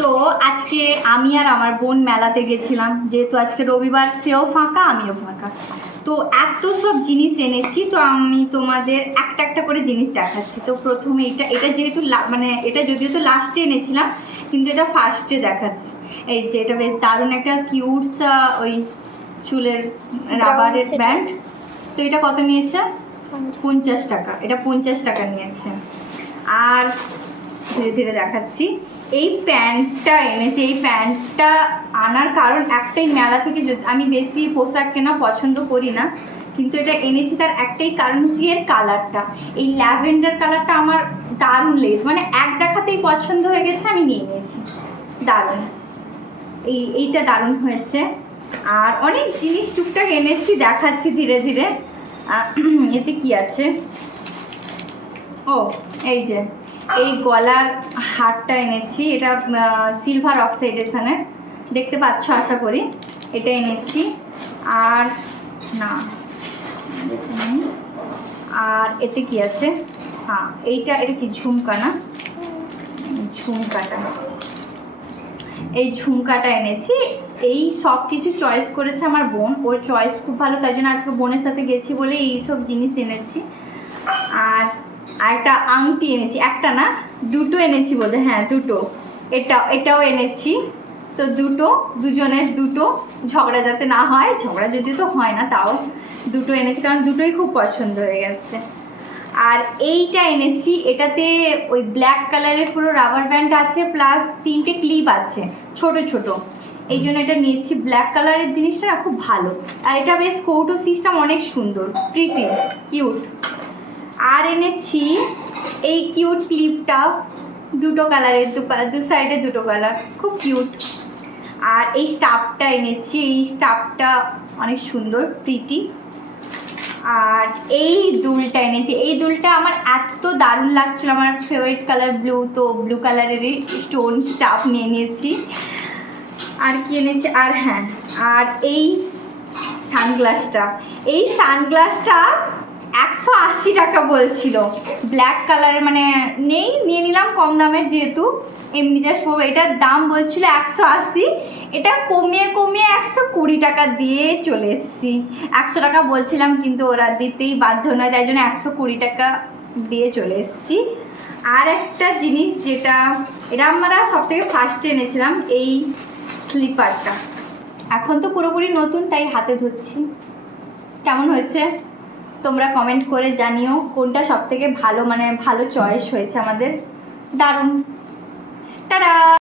তো আজকে আমি আর আমার বোন মেলাতে গেছিলাম, যেহেতু আজকে রবিবার, সেও ফাঁকা আমিও ফাঁকা। তো এত সব জিনিস এনেছি, তো আমি তোমাদের একটা একটা করে জিনিস দেখাচ্ছি। তো প্রথমে এটা যেহেতু মানে এটা যদিও তো লাস্টে এনেছিলাম, কিন্তু এটা ফার্স্টে দেখাচ্ছি। এই যে এটা বেশ দারুণ একটা কিউট ওই চুলের রাবারের ব্যান্ড। তো এটা কত নিয়েছে? 50 টাকা। এটা 50 টাকা নিয়েছে। আর ধীরে ধীরে দেখাচ্ছি। এই প্যান্টটা এনেছি। এই প্যান্টটা আনার কারণ একটাই, মেলা থেকে আমি বেশি পোশাক কেনা পছন্দ করি না, কিন্তু এটা এনেছি তার একটাই কারণ হচ্ছে এর কালারটা। এই ল্যাভেন্ডার কালারটা আমার দারুণ লেগেছে, মানে এক দেখাতেই পছন্দ হয়ে গেছে, আমি নিয়ে নিয়েছি। দারুণ, এইটা দারুণ হয়েছে। আর অনেক জিনিস টুকটাক এনেছি, দেখাচ্ছি ধীরে ধীরে। এতে কি আছে? ও, এই যে এই গলার হারটা এনেছি। এটা সিলভার অক্সাইডেশনের, দেখতে পাচ্ছ আশা করি। এটা এনেছি। আর না, আর এতে কি আছে? হ্যাঁ, এটা কি ঝুমকা? না, ঝুমকাটা, এই ঝুমকাটা এনেছি। এই সব কিছু চয়েস করেছে আমার বোন, ওর চয়েস খুব ভালো, তাই জন্য আজকে বোনের সাথে গেছি বলে এই সব জিনিস এনেছি। আর একটা আংটি এনেছি, একটা না দুটো এনেছি বলতে, হ্যাঁ দুটো। এটাও এনেছি। তো দুজনের দুটো, ঝগড়া যাতে না হয়, ঝগড়া যদি তো হয় না, তাও দুটো এনেছি, কারণ দুটোই খুব পছন্দ হয়ে গেছে। আর এইটা এনেছি, এটাতে ওই ব্ল্যাক কালারের পুরো রাবার ব্যান্ড আছে, প্লাস 3টে ক্লিপ আছে ছোট ছোট, এই জন্য এটা নিয়েছি। ব্ল্যাক কালারের জিনিসটা না খুব ভালো। আর এটা বেশ কৌটো সিস্টেম, অনেক সুন্দর, প্রিটি, কিউট। আর এনেছি এই কিউট ক্লিপটা, দুটো কালারের, দু সাইডে দুটো কালার, খুব কিউট। আর এই স্টাফটা এনেছি, এই স্টাফটা অনেক সুন্দর, প্রিটি। আর এই দুলটা এনেছি। এই দুলটা আমার এত দারুণ লাগছিল, আমার ফেভারিট কালার ব্লু, তো ব্লু কালারেরই স্টোন স্টাফ নিয়ে নিয়েছি। আর কি এনেছি? আর হ্যাঁ, আর এই সানগ্লাসটা, এই সানগ্লাসটা 180 টাকা বলছিল, ব্ল্যাক কালারের, মানে নেই, নিয়ে নিলাম কম দামের, যেহেতু এমনি জাস্ট পড়বো। এটার দাম বলছিল 180, এটা কমিয়ে 120 টাকা দিয়ে চলে এসেছি। 100 টাকা বলছিলাম, কিন্তু ওরা দিতেই বাধ্য নয়, তাই জন্য 120 টাকা দিয়ে চলে এসেছি। আর একটা জিনিস, যেটা এটা আমরা সব থেকে ফার্স্টে এনেছিলাম, এই স্লিপারটা। এখন তো পুরোপুরি নতুন, তাই হাতে ধরছি। কেমন হয়েছে তোমরা কমেন্ট করে জানিও, কোনটা সব থেকে ভালো, মানে ভালো চয়েস হয়েছে আমাদের। দারুণ। টাটা।